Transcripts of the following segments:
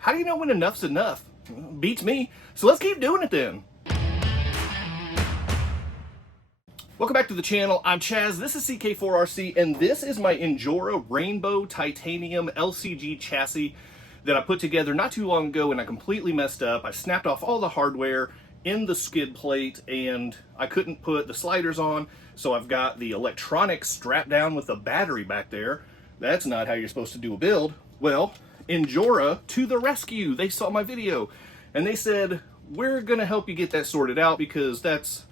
How do you know when enough's enough? Beats me. So let's keep doing it then. Welcome back to the channel. I'm Chaz, this is CK4RC, and this is my Injora Rainbow Titanium LCG chassis that I put together not too long ago and I completely messed up. I snapped off all the hardware in the skid plate and I couldn't put the sliders on, so I've got the electronics strapped down with the battery back there. That's not how you're supposed to do a build. Well, Injora to the rescue. They saw my video and they said, we're gonna help you get that sorted out because that's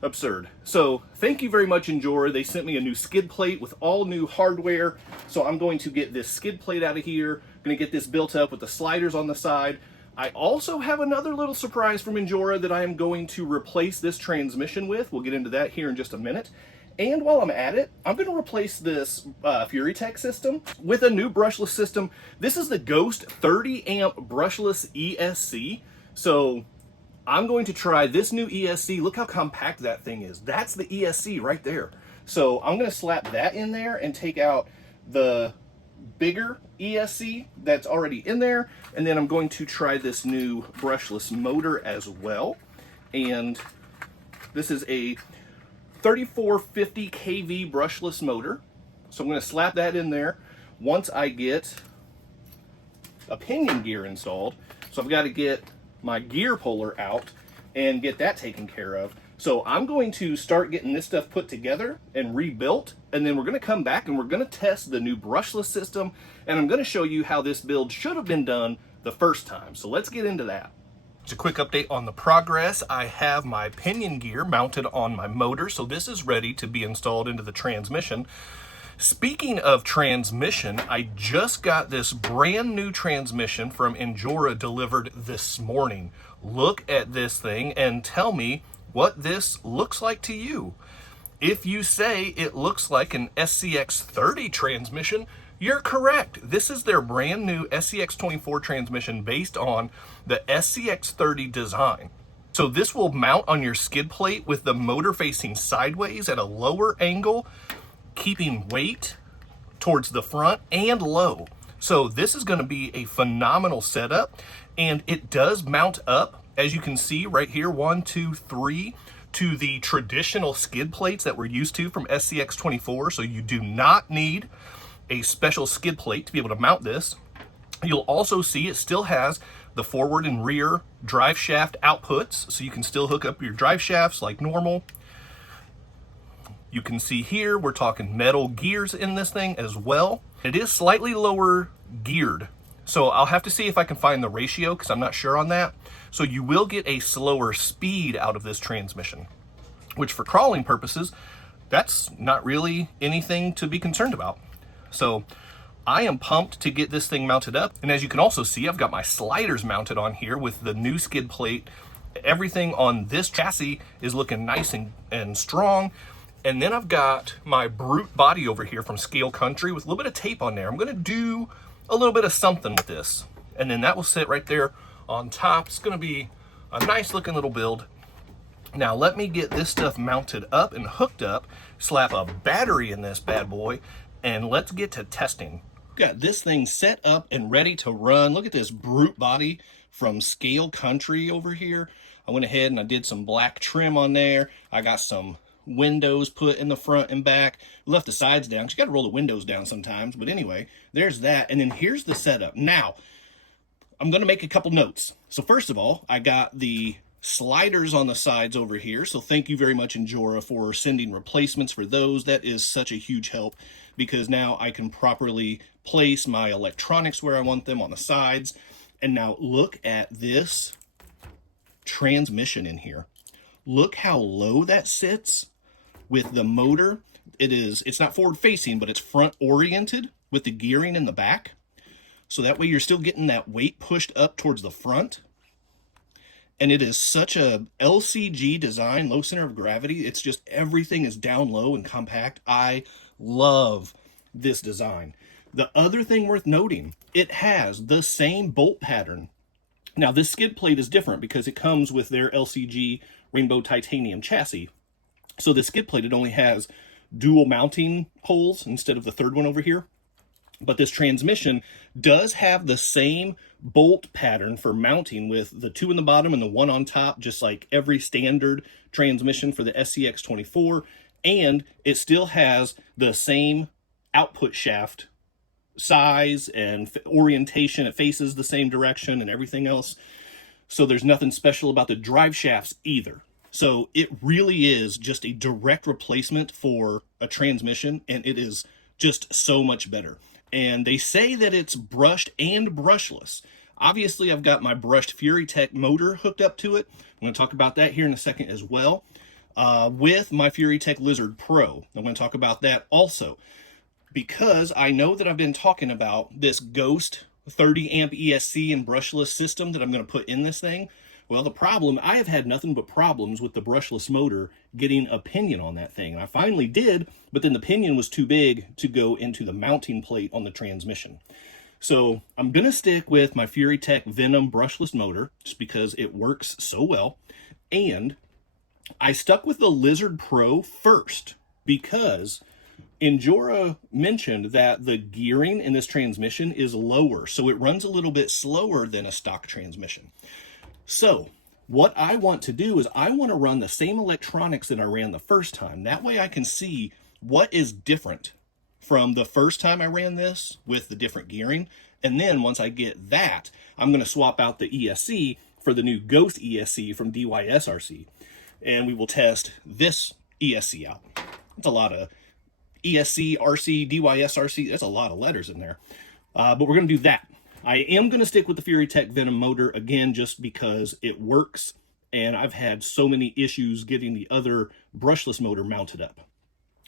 absurd. So thank you very much, Injora. They sent me a new skid plate with all new hardware. So I'm going to get this skid plate out of here. I'm going to get this built up with the sliders on the side. I also have another little surprise from Injora that I am going to replace this transmission with. We'll get into that here in just a minute. And while I'm at it, I'm going to replace this FuriTech system with a new brushless system. This is the Ghost 30 amp brushless ESC. So I'm going to try this new ESC. Look how compact that thing is. That's the ESC right there. So I'm going to slap that in there and take out the bigger ESC that's already in there. And then I'm going to try this new brushless motor as well. And this is a 3450 kV brushless motor. So I'm going to slap that in there once I get a pinion gear installed. So I've got to get my gear puller out and get that taken care of. So I'm going to start getting this stuff put together and rebuilt, and then we're going to come back and we're going to test the new brushless system, and I'm going to show you how this build should have been done the first time. So let's get into that. Just a quick update on the progress. I have my pinion gear mounted on my motor, so this is ready to be installed into the transmission. Speaking of transmission, I just got this brand new transmission from Injora delivered this morning. Look at this thing and tell me what this looks like to you. If you say it looks like an SCX30 transmission, you're correct. This is their brand new SCX24 transmission based on the SCX30 design. So this will mount on your skid plate with the motor facing sideways at a lower angle, keeping weight towards the front and low. So this is going to be a phenomenal setup, and it does mount up, as you can see right here, 1, 2, 3, to the traditional skid plates that we're used to from SCX24. So you do not need a special skid plate to be able to mount this. You'll also see it still has the forward and rear drive shaft outputs, so you can still hook up your drive shafts like normal. You can see here, we're talking metal gears in this thing as well. It is slightly lower geared, so I'll have to see if I can find the ratio because I'm not sure on that. So you will get a slower speed out of this transmission, which for crawling purposes, that's not really anything to be concerned about. So I am pumped to get this thing mounted up. And as you can also see, I've got my sliders mounted on here with the new skid plate. Everything on this chassis is looking nice and strong. And then I've got my brute body over here from Scale Country with a little bit of tape on there. I'm going to do a little bit of something with this. And then that will sit right there on top. It's going to be a nice looking little build. Now let me get this stuff mounted up and hooked up, slap a battery in this bad boy, and let's get to testing. Got this thing set up and ready to run. Look at this brute body from Scale Country over here. I went ahead and I did some black trim on there. I got some windows put in the front and back. Left the sides down. You got to roll the windows down sometimes, but anyway, there's that. And then here's the setup. Now I'm going to make a couple notes. So first of all, I got the sliders on the sides over here, so thank you very much, Injora, for sending replacements for those. That is such a huge help because now I can properly place my electronics where I want them on the sides. And now look at this transmission in here. Look how low that sits with the motor. It's not forward facing, but it's front oriented with the gearing in the back. So that way you're still getting that weight pushed up towards the front. And it is such a LCG design, low center of gravity. It's just everything is down low and compact. I love this design. The other thing worth noting, it has the same bolt pattern. Now this skid plate is different because it comes with their LCG Rainbow Titanium chassis. So the skid plate, it only has dual mounting holes instead of the third one over here. But this transmission does have the same bolt pattern for mounting, with the 2 in the bottom and the 1 on top, just like every standard transmission for the SCX24. And it still has the same output shaft size and orientation. It faces the same direction and everything else. So there's nothing special about the drive shafts either. So it really is just a direct replacement for a transmission, and it is just so much better. And they say that it's brushed and brushless. Obviously, I've got my brushed FuryTech motor hooked up to it. I'm going to talk about that here in a second as well. With my FuryTech Lizard Pro, I'm going to talk about that also, because I know that I've been talking about this Ghost 30 amp ESC and brushless system that I'm going to put in this thing. Well, the problem, I have had nothing but problems with the brushless motor getting a pinion on that thing. And I finally did, but then the pinion was too big to go into the mounting plate on the transmission. So I'm going to stick with my FuryTech Venom brushless motor just because it works so well. And I stuck with the Lizard Pro first because Injora mentioned that the gearing in this transmission is lower, so it runs a little bit slower than a stock transmission. So what I want to do is I want to run the same electronics that I ran the first time. That way I can see what is different from the first time I ran this with the different gearing. And then once I get that, I'm going to swap out the ESC for the new Ghost ESC from DYSRC. And we will test this ESC out. It's a lot of ESC, RC, DYSRC. That's a lot of letters in there. But we're going to do that. I am going to stick with the FuryTech Venom motor again, just because it works. And I've had so many issues getting the other brushless motor mounted up.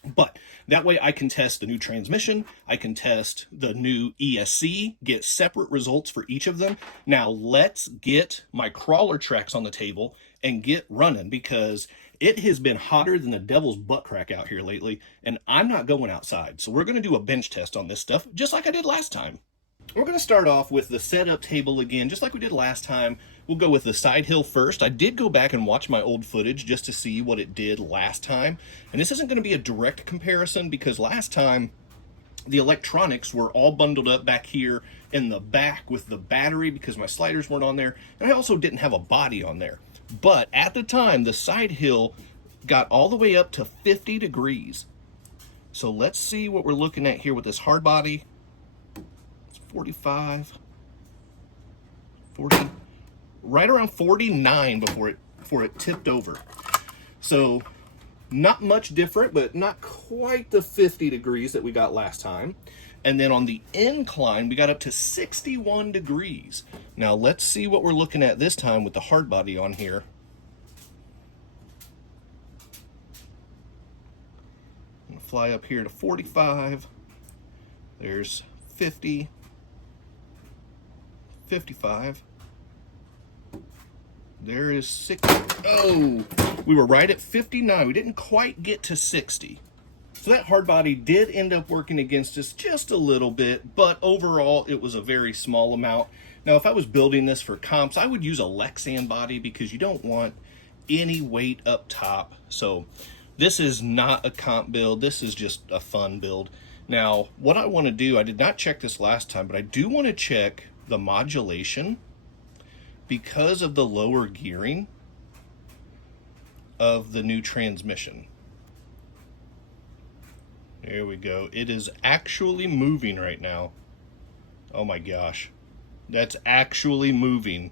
But that way I can test the new transmission, I can test the new ESC, get separate results for each of them. Now let's get my crawler tracks on the table and get running, because it has been hotter than the devil's butt crack out here lately, and I'm not going outside. So we're going to do a bench test on this stuff, just like I did last time. We're going to start off with the setup table again, just like we did last time. We'll go with the side hill first. I did go back and watch my old footage just to see what it did last time. And this isn't going to be a direct comparison, because last time the electronics were all bundled up back here in the back with the battery, because my sliders weren't on there. And I also didn't have a body on there. But at the time, the side hill got all the way up to 50 degrees. So let's see what we're looking at here with this hard body. 45, 40, right around 49 before it tipped over. So not much different, but not quite the 50 degrees that we got last time. And then on the incline, we got up to 61 degrees. Now let's see what we're looking at this time with the hard body on here. I'm gonna fly up here to 45. There's 50. 55. There is 60. Oh, we were right at 59. We didn't quite get to 60. So that hard body did end up working against us just a little bit, but overall it was a very small amount. Now, if I was building this for comps, I would use a Lexan body, because you don't want any weight up top. So this is not a comp build. This is just a fun build. Now, what I want to do, I did not check this last time, but I do want to check the modulation, because of the lower gearing of the new transmission. There we go. It is actually moving right now. Oh my gosh. That's actually moving.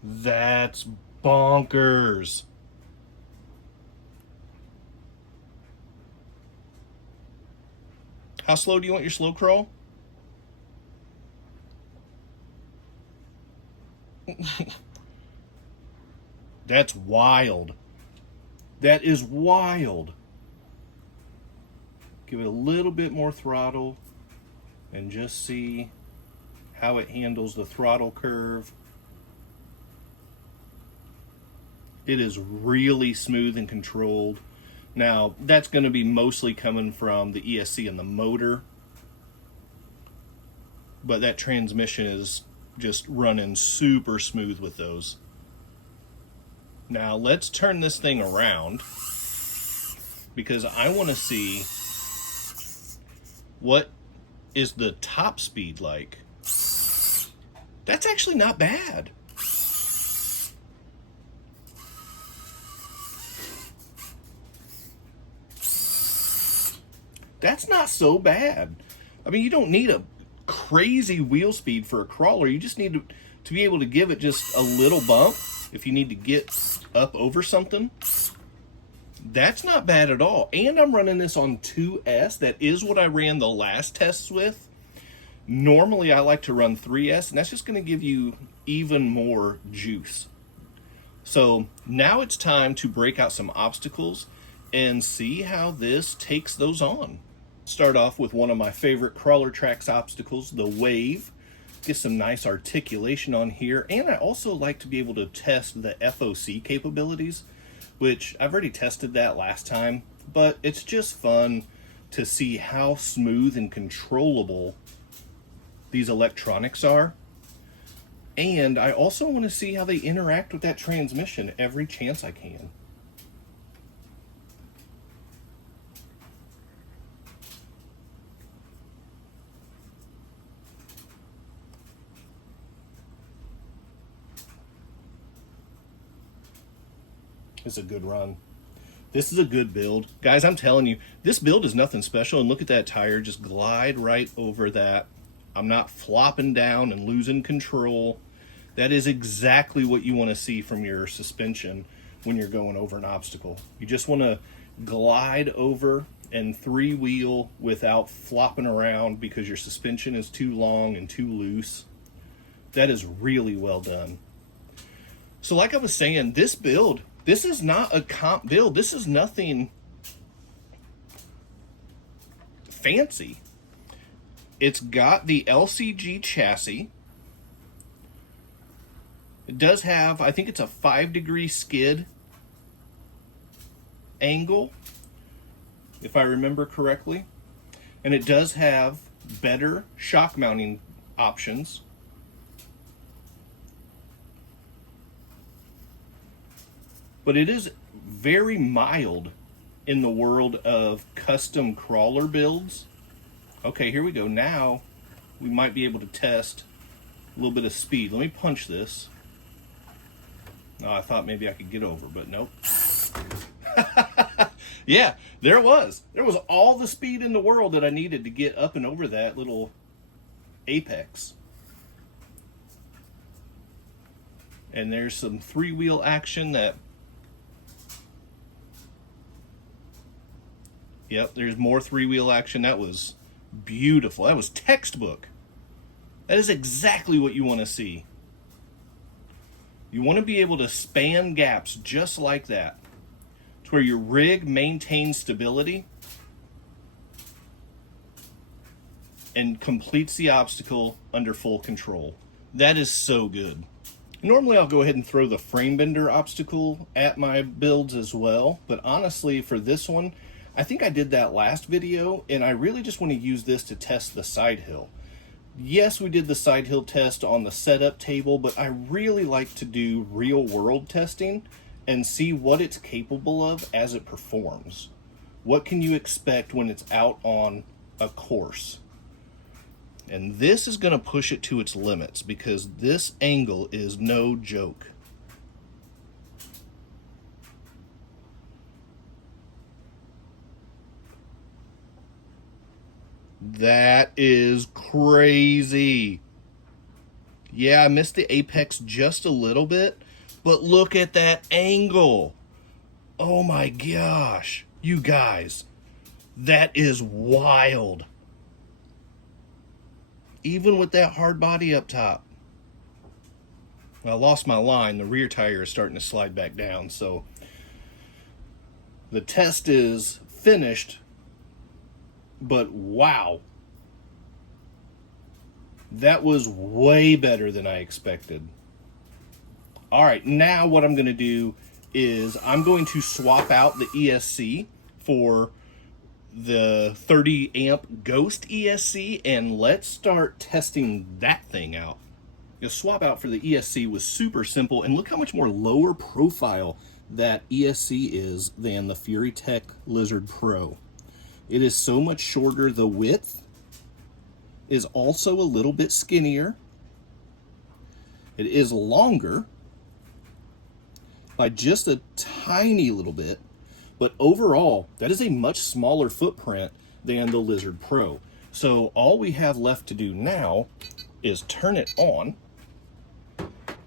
That's bonkers. How slow do you want your slow crawl? That's wild. That is wild. Give it a little bit more throttle and just see how it handles the throttle curve. It is really smooth and controlled. Now, that's going to be mostly coming from the ESC and the motor, but that transmission is just running super smooth with those. Now let's turn this thing around because I want to see what is the top speed like. That's actually not bad. That's not so bad. I mean, you don't need a crazy wheel speed for a crawler. You just need to be able to give it just a little bump if you need to get up over something. That's not bad at all. And I'm running this on 2S. That is what I ran the last tests with. Normally, I like to run 3S, and that's just going to give you even more juice. So now it's time to break out some obstacles and see how this takes those on. Start off with one of my favorite crawler tracks obstacles, the wave. Get some nice articulation on here, and I also like to be able to test the FOC capabilities, which I've already tested that last time, but it's just fun to see how smooth and controllable these electronics are. And I also want to see how they interact with that transmission every chance I can. It's a good run. This is a good build. Guys, I'm telling you, this build is nothing special, and look at that tire, just glide right over that. I'm not flopping down and losing control. That is exactly what you want to see from your suspension when you're going over an obstacle. You just want to glide over and three-wheel without flopping around because your suspension is too long and too loose. That is really well done. So like I was saying, this build, this is not a comp build. This is nothing fancy. It's got the LCG chassis. It does have, I think it's a 5-degree skid angle, if I remember correctly. And it does have better shock mounting options. But it is very mild in the world of custom crawler builds. Okay, here we go. Now we might be able to test a little bit of speed. Let me punch this. Oh, I thought maybe I could get over, but nope. Yeah, there it was. There was all the speed in the world that I needed to get up and over that little apex. And there's some three-wheel action that... Yep, there's more three-wheel action. That was beautiful. That was textbook. That is exactly what you want to see. You want to be able to span gaps just like that, to where your rig maintains stability and completes the obstacle under full control. That is so good. Normally I'll go ahead and throw the frame bender obstacle at my builds as well, but honestly for this one, I think I did that last video, and I really just want to use this to test the side hill. Yes, we did the side hill test on the setup table, but I really like to do real world testing and see what it's capable of as it performs. What can you expect when it's out on a course? And this is going to push it to its limits because this angle is no joke. That is crazy. Yeah, I missed the apex just a little bit, but look at that angle. Oh my gosh, you guys, that is wild. Even with that hard body up top. I lost my line. The rear tire is starting to slide back down, so the test is finished. But wow, that was way better than I expected. All right, now what I'm going to do is I'm going to swap out the ESC for the 30 amp Ghost ESC, and let's start testing that thing out. swap out for the ESC was super simple, and look how much more lower profile that ESC is than the FuryTech Lizard Pro. It is so much shorter. The width is also a little bit skinnier. It is longer by just a tiny little bit, but overall, that is a much smaller footprint than the Lizard Pro. So all we have left to do now is turn it on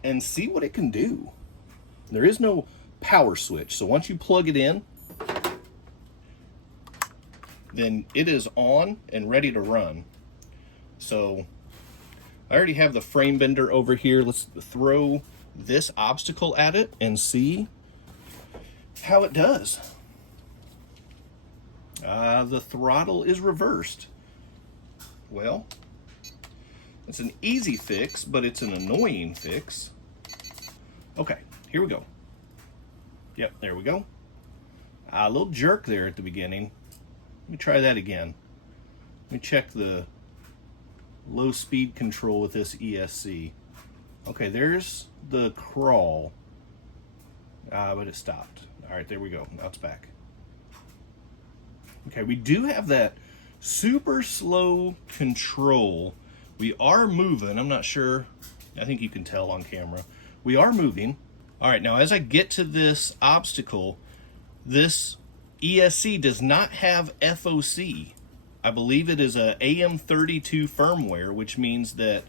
and see what it can do. There is no power switch, so once you plug it in, then it is on and ready to run. So I already have the frame bender over here. Let's throw this obstacle at it and see how it does. The throttle is reversed. Well, it's an easy fix, but it's an annoying fix. Okay, here we go. Yep, there we go. A little jerk there at the beginning. Let me try that again. Let me check the low speed control with this ESC. Okay, there's the crawl. But it stopped. All right, there we go. Now it's back. Okay, we do have that super slow control. We are moving. I'm not sure. I think you can tell on camera. We are moving. All right, now as I get to this obstacle, this ESC does not have FOC. I believe it is a AM32 firmware, which means that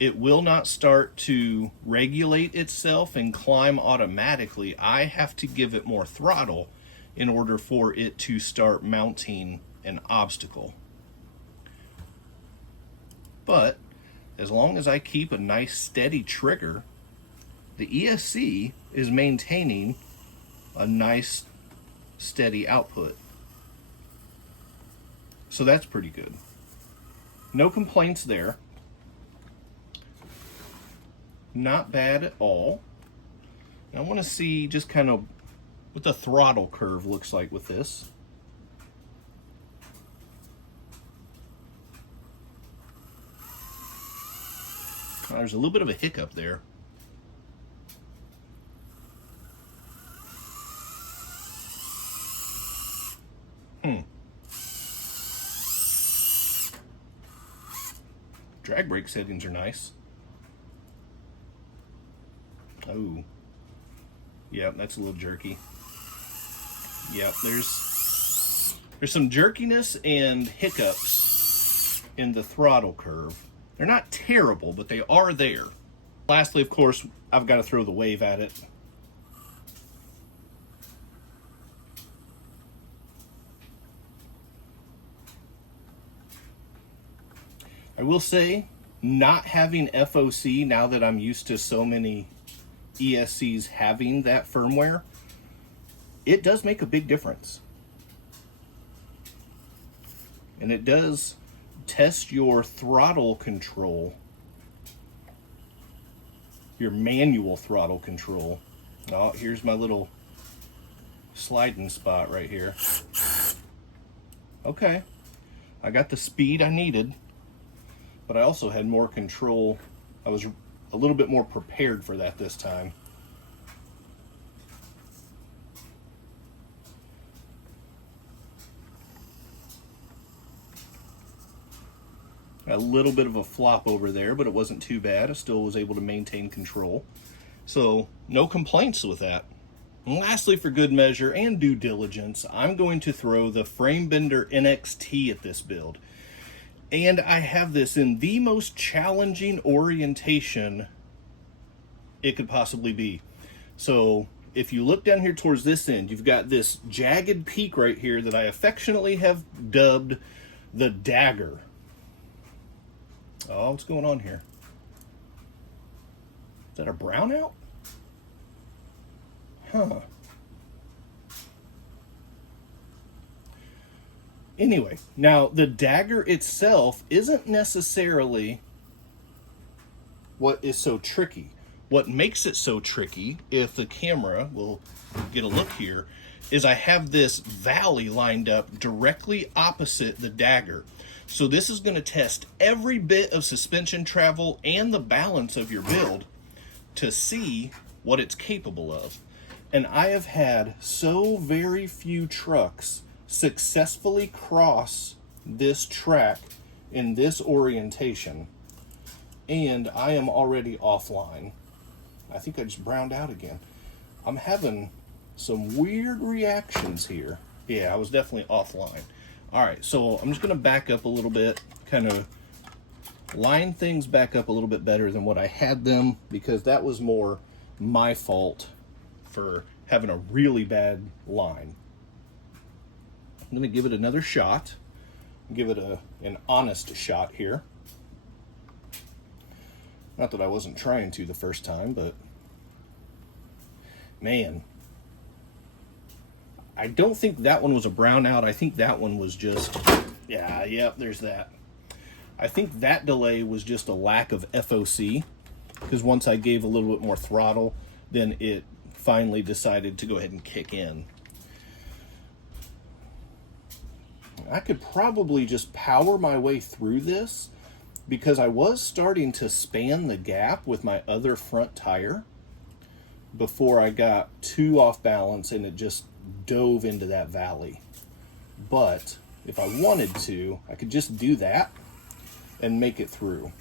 it will not start to regulate itself and climb automatically. I have to give it more throttle in order for it to start mounting an obstacle. But as long as I keep a nice steady trigger, the ESC is maintaining a nice steady output. So that's pretty good. No complaints there. Not bad at all. I want to see just kind of what the throttle curve looks like with this. There's a little bit of a hiccup there. Drag brake settings are nice. Oh. Yeah, that's a little jerky. Yeah, there's some jerkiness and hiccups in the throttle curve. They're not terrible, but they are there. Lastly, of course, I've got to throw the wave at it. I will say, not having FOC, now that I'm used to so many ESCs having that firmware, it does make a big difference. And it does test your throttle control, your manual throttle control. Oh, here's my little sliding spot right here. Okay, I got the speed I needed, but I also had more control. I was a little bit more prepared for that this time. A little bit of a flop over there, but it wasn't too bad. I still was able to maintain control. So no complaints with that. And lastly, for good measure and due diligence, I'm going to throw the Frame Bender NXT at this build. And I have this in the most challenging orientation it could possibly be. So if you look down here towards this end, you've got this jagged peak right here that I affectionately have dubbed the dagger. Oh, what's going on here? Is that a brownout? Huh. Anyway, now the dagger itself isn't necessarily what is so tricky. What makes it so tricky, if the camera will get a look here, is I have this valley lined up directly opposite the dagger. So this is going to test every bit of suspension travel and the balance of your build to see what it's capable of. And I have had so very few trucks successfully cross this track in this orientation, and I am already offline. I think I just browned out again. I'm having some weird reactions here. Yeah, I was definitely offline. All right, so I'm just gonna back up a little bit, kind of line things back up a little bit better than what I had them, because that was more my fault for having a really bad line. I'm gonna give it another shot, give it an honest shot here. Not that I wasn't trying to the first time, but man, I don't think that one was a brownout. I think that one was just, yeah, there's that. I think that delay was just a lack of FOC, because once I gave a little bit more throttle, then it finally decided to go ahead and kick in. I could probably just power my way through this, because I was starting to span the gap with my other front tire before I got too off balance and it just dove into that valley. But if I wanted to, I could just do that and make it through.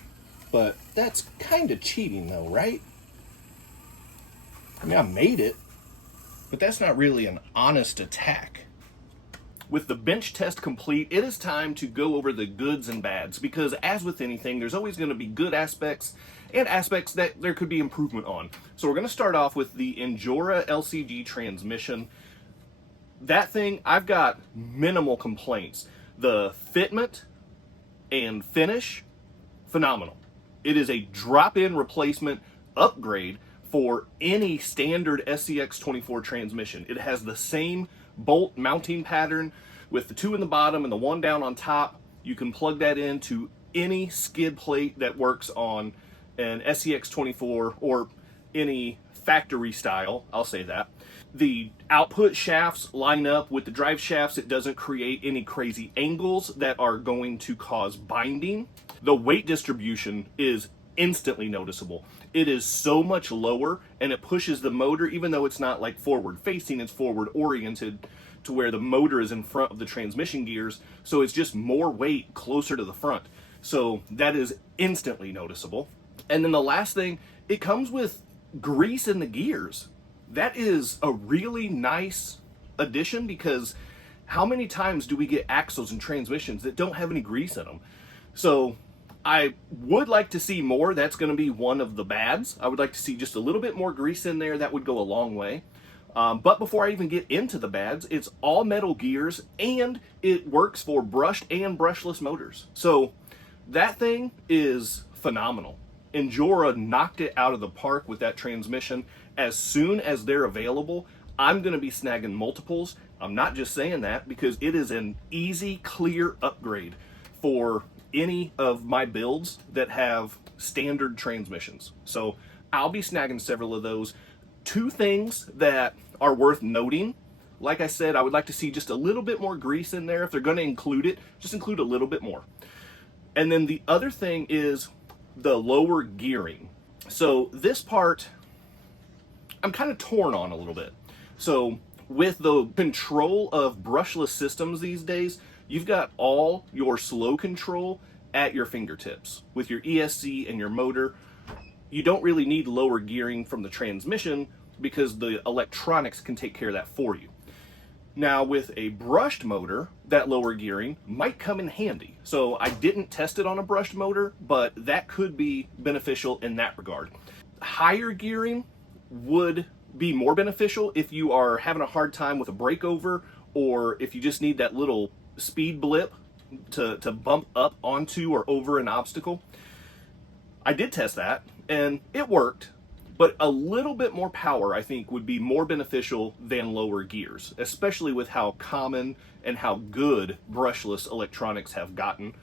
But that's kind of cheating though, right? I mean, I made it, but that's not really an honest attack. With the bench test complete, it is time to go over the goods and bads, because as with anything, there's always going to be good aspects and aspects that there could be improvement on. So we're going to start off with the Injora LCG transmission. That thing, I've got minimal complaints. The fitment and finish, phenomenal. It is a drop-in replacement upgrade for any standard SCX24 transmission. It has the same bolt mounting pattern with the two in the bottom and the one down on top. You can plug that into any skid plate that works on an SCX24 or any factory style, I'll say that. The output shafts line up with the drive shafts. It doesn't create any crazy angles that are going to cause binding. The weight distribution is instantly noticeable. It is so much lower, and it pushes the motor, even though it's not like forward facing, it's forward oriented to where the motor is in front of the transmission gears. So it's just more weight closer to the front. So that is instantly noticeable. And then the last thing, it comes with grease in the gears. That is a really nice addition, because how many times do we get axles and transmissions that don't have any grease in them? So I would like to see more. That's going to be one of the bads. I would like to see just a little bit more grease in there. That would go a long way. But before I even get into the bads, it's all metal gears, and it works for brushed and brushless motors. So that thing is phenomenal. Injora knocked it out of the park with that transmission. As soon as they're available, I'm going to be snagging multiples. I'm not just saying that, because it is an easy, clear upgrade for any of my builds that have standard transmissions. So I'll be snagging several of those. Two things that are worth noting: like I said, I would like to see just a little bit more grease in there. If they're going to include it, just include a little bit more. And then the other thing is the lower gearing. So this part, I'm kind of torn on a little bit. So with the control of brushless systems these days, you've got all your slow control at your fingertips. With your ESC and your motor, you don't really need lower gearing from the transmission, because the electronics can take care of that for you. Now with a brushed motor, that lower gearing might come in handy. So I didn't test it on a brushed motor, but that could be beneficial in that regard. Higher gearing would be more beneficial if you are having a hard time with a breakover, or if you just need that little speed blip to bump up onto or over an obstacle. I did test that and it worked, but a little bit more power I think would be more beneficial than lower gears, especially with how common and how good brushless electronics have gotten.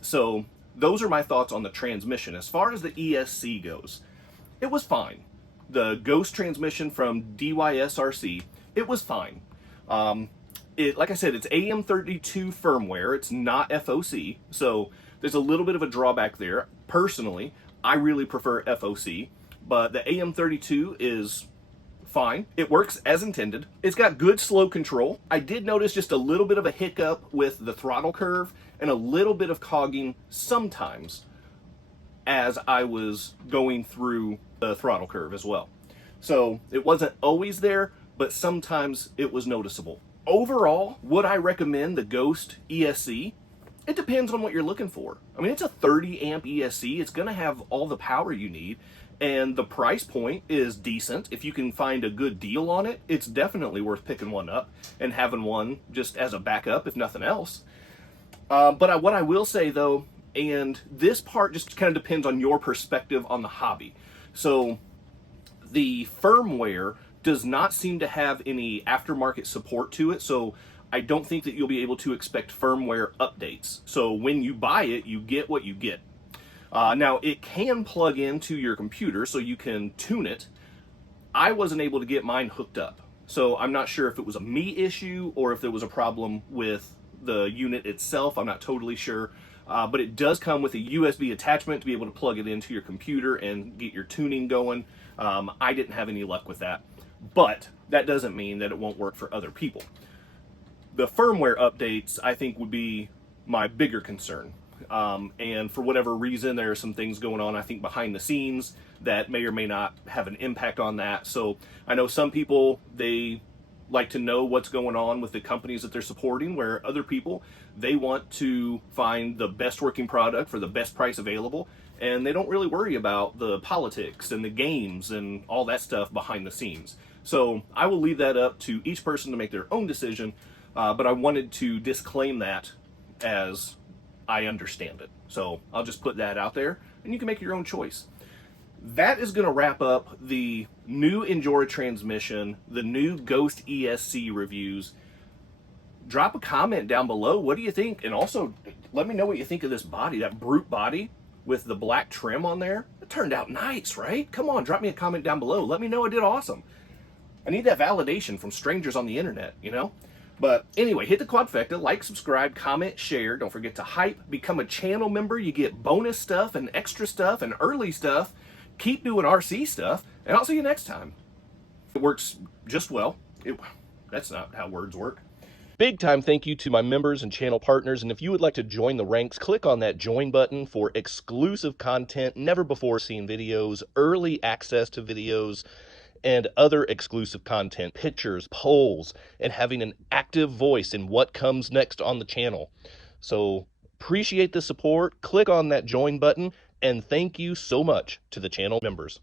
So those are my thoughts on the transmission. As far as the ESC goes, it was fine. The Ghost transmission from DYSRC, it was fine. Like I said, it's AM32 firmware. It's not FOC, so there's a little bit of a drawback there. Personally, I really prefer FOC, but the AM32 is fine. It works as intended. It's got good slow control. I did notice just a little bit of a hiccup with the throttle curve and a little bit of cogging sometimes as I was going through the throttle curve as well. So it wasn't always there, but sometimes it was noticeable. Overall, would I recommend the Ghost ESC? It depends on what you're looking for. I mean, it's a 30 amp ESC. It's gonna have all the power you need, and the price point is decent. If you can find a good deal on it, it's definitely worth picking one up and having one just as a backup, if nothing else. But what I will say though, and this part just kind of depends on your perspective on the hobby. So the firmware does not seem to have any aftermarket support to it, so I don't think that you'll be able to expect firmware updates. So when you buy it, you get what you get. Now, it can plug into your computer, so you can tune it. I wasn't able to get mine hooked up, so I'm not sure if it was a me issue or if there was a problem with the unit itself. I'm not totally sure, but it does come with a USB attachment to be able to plug it into your computer and get your tuning going. I didn't have any luck with that, but that doesn't mean that it won't work for other people. The firmware updates, I think, would be my bigger concern. And for whatever reason, there are some things going on, I think, behind the scenes that may or may not have an impact on that. So I know some people, they like to know what's going on with the companies that they're supporting, where other people, they want to find the best working product for the best price available, and they don't really worry about the politics and the games and all that stuff behind the scenes. So I will leave that up to each person to make their own decision, but I wanted to disclaim that as I understand it. So I'll just put that out there, and you can make your own choice. That is going to wrap up the new Injora transmission, the new Ghost ESC reviews. Drop a comment down below. What do you think? And also, let me know what you think of this body, that brute body with the black trim on there. It turned out nice, right? Come on, drop me a comment down below. Let me know I did awesome. I need that validation from strangers on the internet, you know? But anyway, hit the quadfecta, like, subscribe, comment, share. Don't forget to hype, become a channel member. You get bonus stuff and extra stuff and early stuff. Keep doing RC stuff, and I'll see you next time. It works just well. That's not how words work. Big time thank you to my members and channel partners, and if you would like to join the ranks, click on that join button for exclusive content, never before seen videos, early access to videos, and other exclusive content, pictures, polls, and having an active voice in what comes next on the channel. So appreciate the support. Click on that join button, and thank you so much to the channel members.